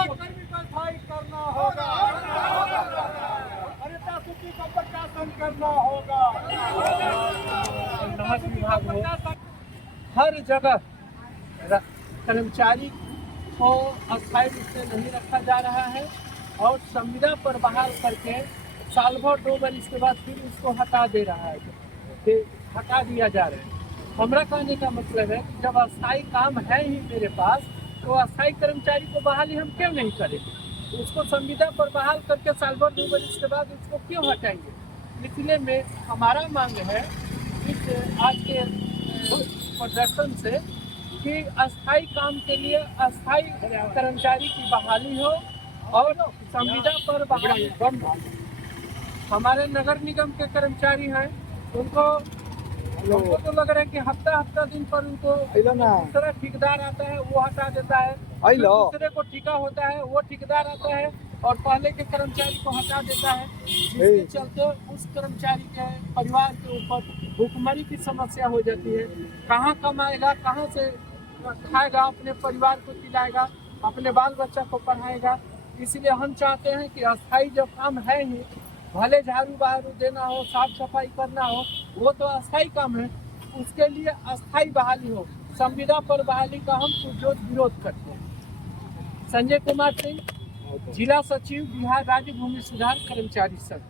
कर्मी को स्थायी करना होगा, हरिता सूची का प्रकाशन करना होगा। नमक विभाग हो, हर जगह कर्मचारी को अस्थायी रूप से नहीं रखा जा रहा है और संविदा पर बहाल करके साल भर 2 बार इसके बाद फिर उसको हटा दे रहा है, हटा दिया जा रहा है। हमारा कहने का मतलब है कि जब अस्थायी काम है ही मेरे पास, तो अस्थायी कर्मचारी को बहाली हम क्यों नहीं करेंगे? उसको संविदा पर बहाल करके साल भर 2 बार इसके बाद उसको क्यों हटाएंगे? इसलिए में हमारा मांग है इस आज के प्रदर्शन से कि अस्थायी काम के लिए अस्थायी कर्मचारी की बहाली हो और संविदा पर बहाली बंद हो। हमारे नगर निगम के कर्मचारी हैं, उनको तो लग रहा है कि हफ्ता दिन पर उनको दूसरा ठेकेदार आता है, वो हटा देता है, दूसरे को ठेका होता है, वो ठेकेदार आता है और पहले के कर्मचारी को हटा देता है। इसके चलते उस कर्मचारी के परिवार के ऊपर भूखमरी की समस्या हो जाती है। कहाँ कमाएगा, कहाँ से खाएगा, अपने परिवार को खिलाएगा, अपने बाल बच्चा को पढ़ाएगा। इसलिए हम चाहते हैं कि अस्थायी जो काम है ही, भले झाड़ू बहारू देना हो, साफ सफाई करना हो, वो तो अस्थायी काम है, उसके लिए अस्थायी बहाली हो। संविदा पर बहाली का हम पुरजोर विरोध करते हैं। संजय कुमार सिंह, जिला सचिव, बिहार राज्य भूमि सुधार कर्मचारी संघ।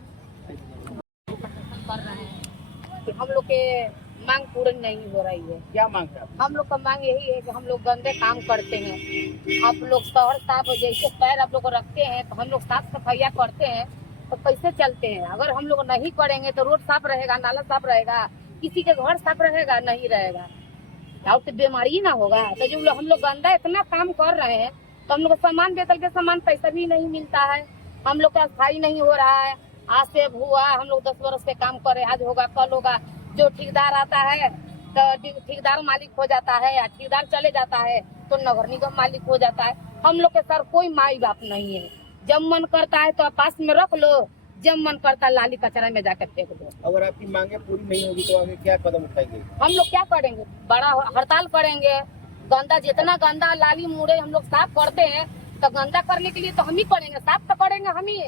कर रहे हैं कि हम लोग के मांग पूर्ण नहीं हो रही है। क्या मांग है? हम लोग का मांग यही है कि हम लोग गंदे काम करते हैं, आप लोग शहर साफ जैसे पैर आप लोग रखते हैं तो हम लोग साफ सफाइया करते हैं तो कैसे चलते हैं? अगर हम लोग नहीं करेंगे तो रोड साफ रहेगा, नाला साफ रहेगा, किसी के घर साफ रहेगा नहीं रहेगा, और तो बीमारी ना होगा। तो जो हम लोग गंदा इतना काम कर रहे हैं तो हम लोग को सामान बेचल के सामान पैसा भी नहीं मिलता है, हम लोग का स्थायी नहीं हो रहा है। आज से हुआ हम लोग 10 वर्ष से काम कर रहे, आज होगा कल होगा। जो ठेकेदार आता है तो ठेकेदार मालिक हो जाता है, या ठेकेदार चले जाता है तो नगर निगम मालिक हो जाता है। हम लोग के सर कोई माई बाप नहीं है, जब मन करता है तो पास में रख लो, जब मन करता है लाली कचरा में जाकर फेंक दो। अगर आपकी मांगे पूरी नहीं होगी तो आगे क्या कदम उठाएंगे? हम लोग क्या करेंगे? बड़ा हड़ताल करेंगे। गंदा जितना गंदा लाली मुड़े हम लोग साफ करते हैं तो गंदा करने के लिए तो हम ही करेंगे, साफ तो करेंगे हम ही,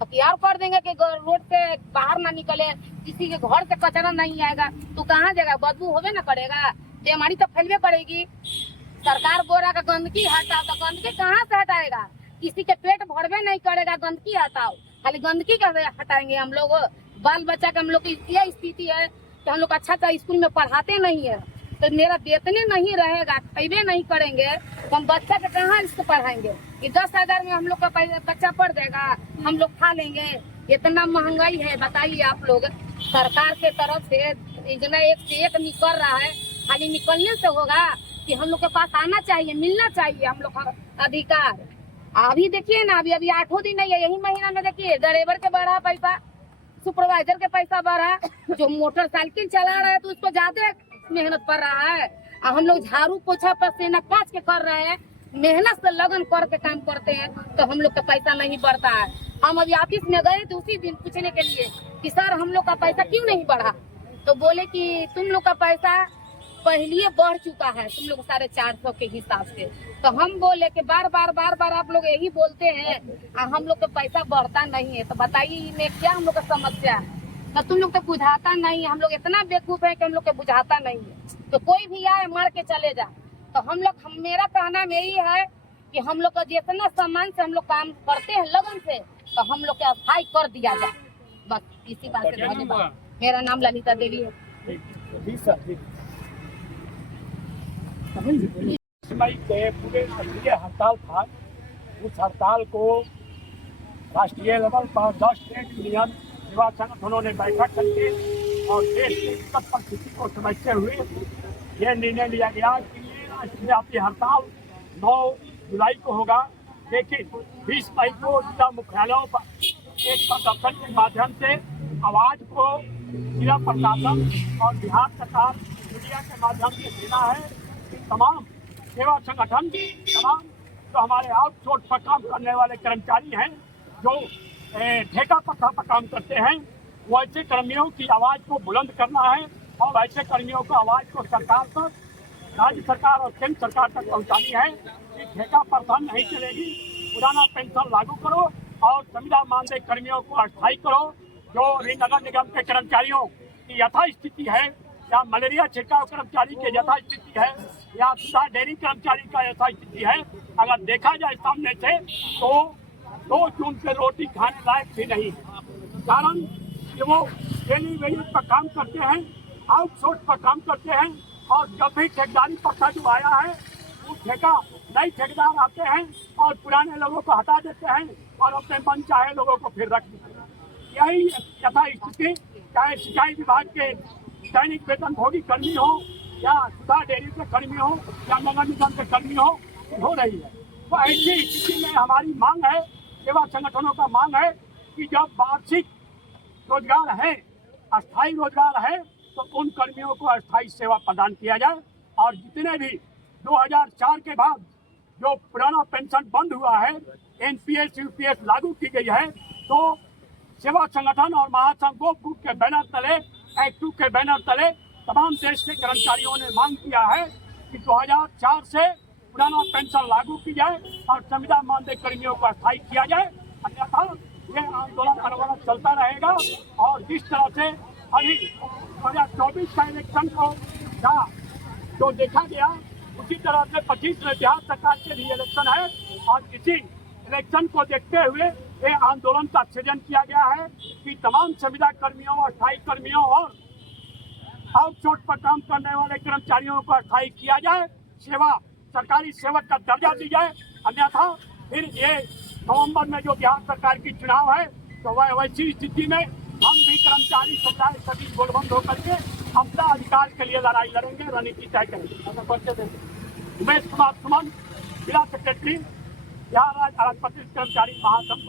हथियार कर देंगे कि रोड से बाहर ना निकले, किसी के घर से कचरा नहीं आएगा तो कहाँ जाएगा? बदबू होवे ना करेगा, बीमारी तो फैलवे करेगी। सरकार बोल रहा है गंदगी हटाओ, तो गंदगी कहाँ से हटाएगा? किसी के पेट भरवे नहीं करेगा, गंदगी हटाओ, खाली गंदगी का हटाएंगे हम लोग? बाल बच्चा का हम लोग की ये स्थिति है कि हम लोग अच्छा स्कूल में पढ़ाते नहीं है, तो मेरा वेतने नहीं रहेगा, खैबे नहीं करेंगे तो हम बच्चा के कहाँ इसको पढ़ाएंगे? कि 10,000 में हम लोग का बच्चा पढ़ जाएगा, हम लोग खा लेंगे? इतना महंगाई है, बताइए आप लोग। सरकार के तरफ से योजना एक से एक निकल रहा है, खाली निकलने से होगा कि हम लोग के पास आना चाहिए, मिलना चाहिए हम लोग का अधिकार। अभी देखिए ना, अभी 8 दिन नहीं है, यही महीना में देखिए ड्राइवर के बढ़ा पैसा, सुपरवाइजर के पैसा बढ़ा, जो मोटरसाइकिल चला रहा है तो उसको ज्यादा मेहनत कर रहा है। हम लोग झाड़ू पोछा पसीना काट के कर रहे हैं, मेहनत से लगन करके काम करते हैं तो हम लोग का पैसा नहीं बढ़ता है। हम अभी ऑफिस में गए थे उसी दिन पूछने के लिए कि सर हम लोग का पैसा क्यों नहीं बढ़ा, तो बोले कि तुम लोग का पैसा पहले बढ़ चुका है, तुम लोग 450 के हिसाब से। तो हम बोले कि बार बार आप लोग यही बोलते हैं, हम लोग का पैसा बढ़ता नहीं है, तो बताइए इनमें क्या हम लोग का समस्या है? तो तुम लोग तो बुझाता नहीं, हम लोग इतना बेवकूफ है कि हम लोग को बुझाता नहीं है, तो कोई भी आए मार के चले जा। तो मेरा कहना यही है कि हम लोग का जितना सामान से हम लोग काम करते हैं लगन से, तो हम लोग का अस्थायी कर दिया जाए, बस इसी बात से धन्यवाद। मेरा नाम ललिता देवी है। मई के पूरे राष्ट्रीय हड़ताल था, उस हड़ताल को राष्ट्रीय लेवल पर 10 ट्रेड यूनियन युवा संगठनों ने बैठक करके और देश की विकट परिस्थिति को समझते हुए यह निर्णय लिया गया कि ये राष्ट्रव्यापी हड़ताल 9 जुलाई को होगा, लेकिन 20 मई को जिला मुख्यालयों पर एक प्रदर्शन के माध्यम से आवाज को जिला प्रशासन और बिहार सरकार मीडिया के माध्यम से देना है कि तमाम सेवा संगठन, तमाम जो हमारे आउटसोर्स पर काम करने वाले कर्मचारी हैं, जो ठेका पत्ता पर काम करते हैं, वो ऐसे कर्मियों की आवाज़ को बुलंद करना है और ऐसे कर्मियों को आवाज़ को सरकार तक, राज्य सरकार और केंद्र सरकार तक पहुंचानी है कि ठेका प्रथा नहीं चलेगी, पुराना पेंशन लागू करो और संविदा मानदेय कर्मियों को अस्थायी करो। जो नगर निगम के कर्मचारियों की यथास्थिति है या मलेरिया छिड़काव कर्मचारी की यथास्थिति है या सुधा डेयरी कर्मचारी का यथास्थिति है, अगर देखा जाए सामने से तो 2 जून से रोटी खाने लायक भी नहीं है। कारण कि वो डेली वेजेस पर काम करते हैं, आउटसोर्स पर काम करते हैं और जब भी ठेकेदारी पक्का जो आया है वो नए ठेकेदार आते हैं और पुराने लोगों को हटा देते हैं और अपने मन चाहे लोगों को फिर रख देते हैं। यही यथा स्थिति चाहे सिंचाई विभाग के दैनिक वेतन भोगी कर्मी हो या सुधा डेयरी के कर्मी हो या नगर निगम के कर्मी हो रही है। तो ऐसी स्थिति में हमारी मांग है, सेवा संगठनों का मांग है कि जब वार्षिक रोजगार है, अस्थायी रोजगार है, तो उन कर्मियों को अस्थायी सेवा प्रदान किया जाए और जितने भी 2004 के बाद जो पुराना पेंशन बंद हुआ है, एनपीएस यूपीएस लागू की गई है, तो सेवा संगठन और महासंघ गुट के बैनर तले, एक्ट 2 के बैनर तले तमाम देश के कर्मचारियों ने मांग किया है कि 2004 से पुराना पेंशन लागू की जाए और संविदा मानदेय कर्मियों को अस्थायी किया जाए, अन्यथा ये आंदोलन अनवरत चलता रहेगा। और जिस तरह से अभी 2024 का इलेक्शन को जो देखा गया, उसी तरह से 25 में बिहार सरकार के भी इलेक्शन है और इसी इलेक्शन को देखते हुए ये आंदोलन का सृजन किया गया है कि तमाम संविदा कर्मियों, अस्थायी कर्मियों और आउटसोर्स पर काम करने वाले कर्मचारियों को अस्थायी किया जाए, सरकारी सेवक का दर्जा दी जाए, अन्यथा फिर ये नवंबर में जो बिहार सरकार की चुनाव है तो वह वैसी स्थिति में हम भी कर्मचारी समुदाय सभी गोलबंद होकर के अपना अधिकार के लिए लड़ाई लड़ेंगे, रणनीति तय करेंगे। उमेश कुमार सुमन, जिला सेक्रेटरी, बिहार राज्य अराजपत्रित कर्मचारी महासंघ।